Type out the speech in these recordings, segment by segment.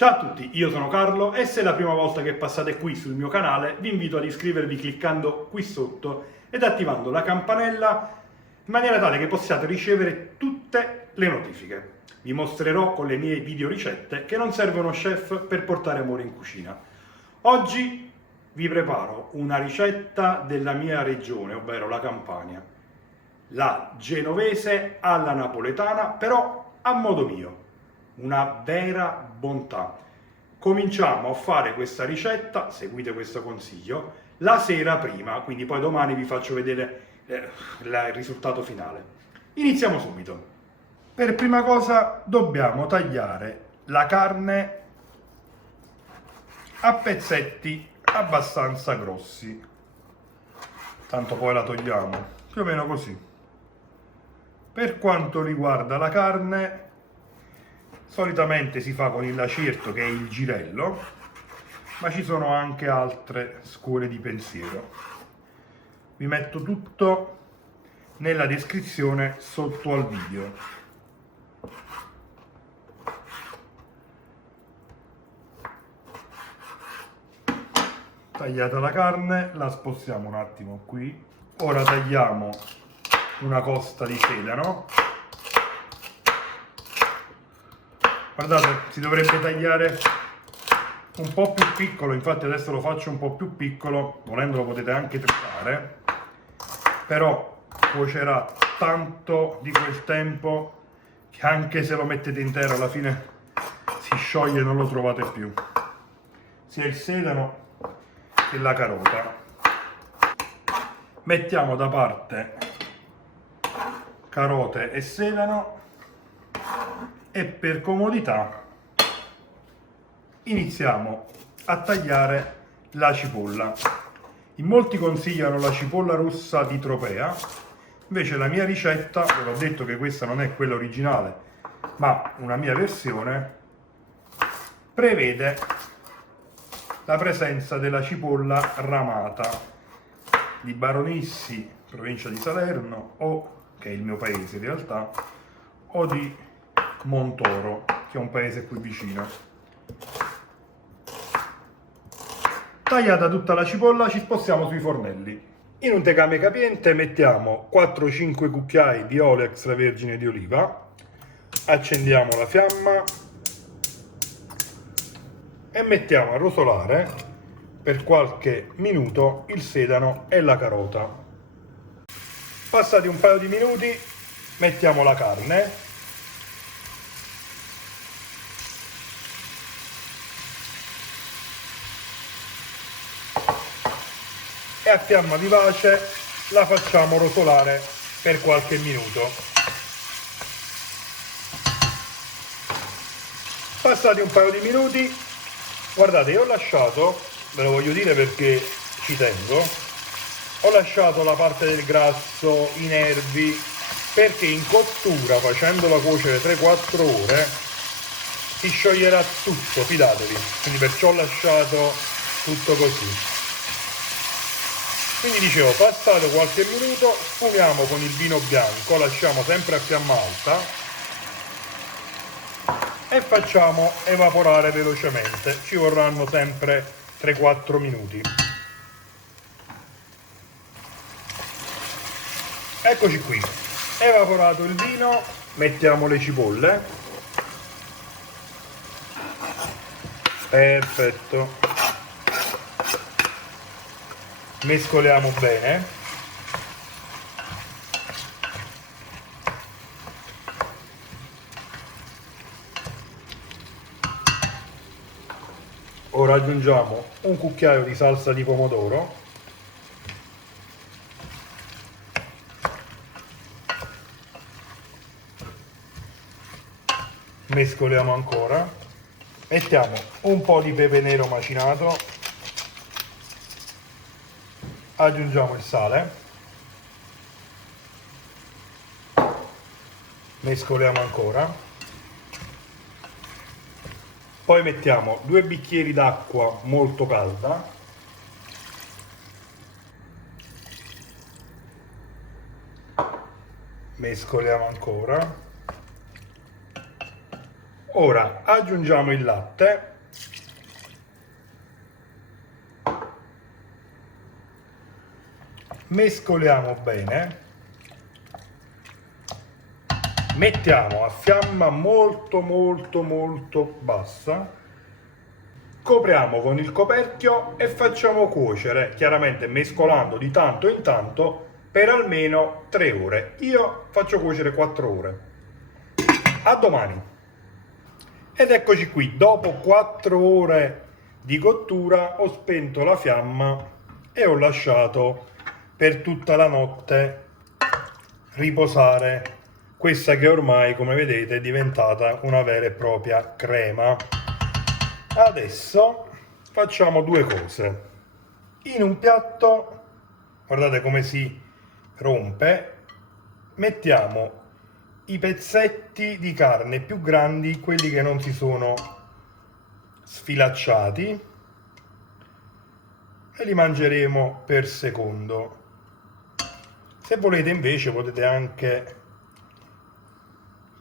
Ciao a tutti, io sono Carlo e se è la prima volta che passate qui sul mio canale vi invito ad iscrivervi cliccando qui sotto ed attivando la campanella in maniera tale che possiate ricevere tutte le notifiche. Vi mostrerò con le mie video ricette che non servono chef per portare amore in cucina. Oggi vi preparo una ricetta della mia regione, ovvero la Campania. La genovese alla napoletana, però a modo mio. Una vera bontà. Cominciamo a fare questa ricetta, seguite questo consiglio, la sera prima, quindi poi domani vi faccio vedere il risultato finale. Iniziamo subito. Per prima cosa dobbiamo tagliare la carne a pezzetti abbastanza grossi. Tanto poi la togliamo, più o meno così. Per quanto riguarda la carne, solitamente si fa con il lacirto, che è il girello, ma ci sono anche altre scuole di pensiero. Vi metto tutto nella descrizione sotto al video. Tagliata la carne, la spostiamo un attimo qui. Ora tagliamo una costa di sedano. Guardate, si dovrebbe tagliare un po' più piccolo, infatti adesso lo faccio un po' più piccolo, volendolo potete anche tritare, però cuocerà tanto di quel tempo che anche se lo mettete intero alla fine si scioglie e non lo trovate più. Sia il sedano che la carota. Mettiamo da parte carote e sedano e per comodità iniziamo a tagliare la cipolla. In molti consigliano la cipolla rossa di Tropea, invece la mia ricetta, ve l'ho detto che questa non è quella originale, ma una mia versione, prevede la presenza della cipolla ramata di Baronissi, provincia di Salerno, o che è il mio paese in realtà, o di Montoro, che è un paese qui vicino. Tagliata tutta la cipolla, ci spostiamo sui fornelli. In un tegame capiente mettiamo 4-5 cucchiai di olio extravergine di oliva, accendiamo la fiamma e mettiamo a rosolare per qualche minuto il sedano e la carota. Passati un paio di minuti mettiamo la carne e a fiamma vivace la facciamo rosolare per qualche minuto. Passati un paio di minuti, guardate, io ho lasciato, ve lo voglio dire perché ci tengo, ho lasciato la parte del grasso, i nervi, perché in cottura, facendola cuocere 3-4 ore, si scioglierà tutto, fidatevi, quindi perciò ho lasciato tutto così. Quindi dicevo, passato qualche minuto, sfumiamo con il vino bianco, lasciamo sempre a fiamma alta e facciamo evaporare velocemente, ci vorranno sempre 3-4 minuti. Eccoci qui, evaporato il vino, mettiamo le cipolle. Perfetto. Mescoliamo bene. Ora aggiungiamo un cucchiaio di salsa di pomodoro. Mescoliamo ancora. Mettiamo un po' di pepe nero macinato. Aggiungiamo il sale, mescoliamo ancora, poi mettiamo 2 bicchieri d'acqua molto calda, mescoliamo ancora, Ora aggiungiamo il latte, mescoliamo bene, mettiamo a fiamma molto bassa, copriamo con il coperchio e facciamo cuocere, chiaramente mescolando di tanto in tanto, per almeno 3 ore. Io faccio cuocere 4 ore. A domani! Ed eccoci qui, dopo 4 ore di cottura ho spento la fiamma e ho lasciato per tutta la notte riposare questa che ormai, come vedete, è diventata una vera e propria crema. Adesso facciamo due cose. In un piatto, guardate come si rompe, mettiamo i pezzetti di carne più grandi, quelli che non si sono sfilacciati, e li mangeremo per secondo. Se volete invece potete anche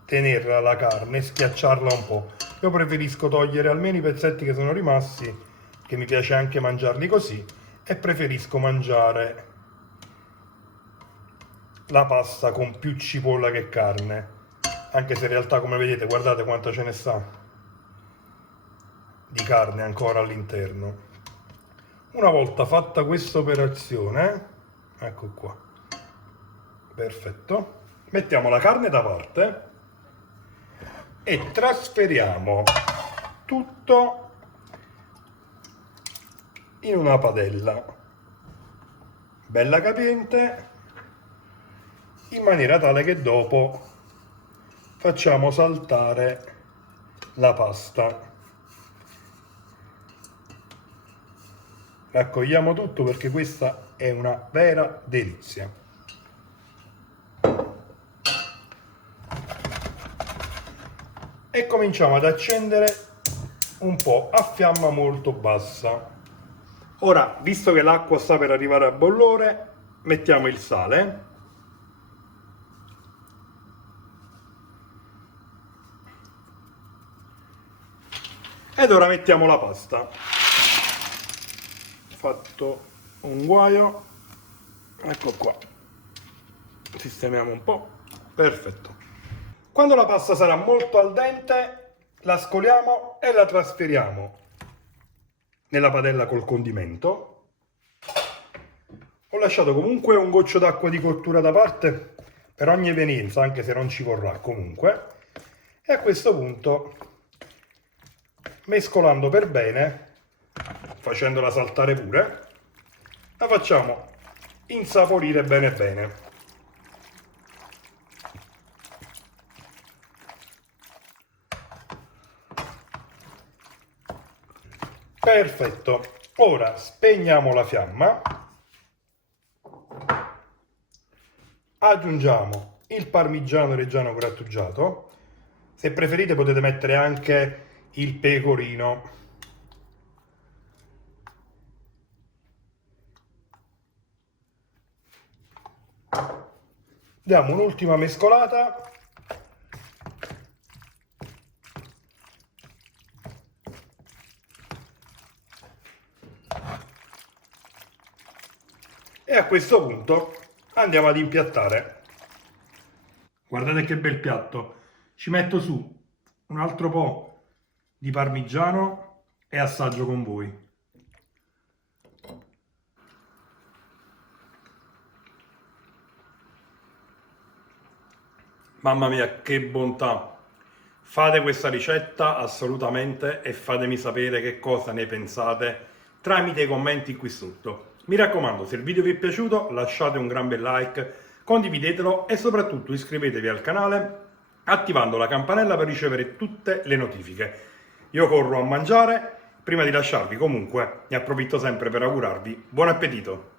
tenerla la carne, schiacciarla un po'. Io preferisco togliere almeno i pezzetti che sono rimasti, che mi piace anche mangiarli così, e preferisco mangiare la pasta con più cipolla che carne, anche se in realtà, come vedete, guardate quanta ce ne sta di carne ancora all'interno. Una volta fatta questa operazione, ecco qua, perfetto, mettiamo la carne da parte e trasferiamo tutto in una padella bella capiente, in maniera tale che dopo facciamo saltare la pasta. Raccogliamo tutto perché questa è una vera delizia. E cominciamo ad accendere un po' a fiamma molto bassa. Ora, visto che l'acqua sta per arrivare a bollore, mettiamo il sale. Ed ora mettiamo la pasta. Fatto un guaio, ecco qua, sistemiamo un po', perfetto. Quando la pasta sarà molto al dente la scoliamo e la trasferiamo nella padella col condimento. Ho lasciato comunque un goccio d'acqua di cottura da parte per ogni evenienza, anche se non ci vorrà comunque, e a questo punto, mescolando per bene, facendola saltare pure, la facciamo insaporire bene bene. Perfetto, ora spegniamo la fiamma, aggiungiamo il parmigiano reggiano grattugiato, se preferite potete mettere anche il pecorino. Diamo un'ultima mescolata. E a questo punto andiamo ad impiattare. Guardate che bel piatto. Ci metto su un altro po' di parmigiano e assaggio con voi. Mamma mia, che bontà! Fate questa ricetta assolutamente e fatemi sapere che cosa ne pensate tramite i commenti qui sotto. Mi raccomando, se il video vi è piaciuto lasciate un gran bel like, condividetelo e soprattutto iscrivetevi al canale attivando la campanella per ricevere tutte le notifiche. Io corro a mangiare, prima di lasciarvi comunque ne approfitto sempre per augurarvi buon appetito!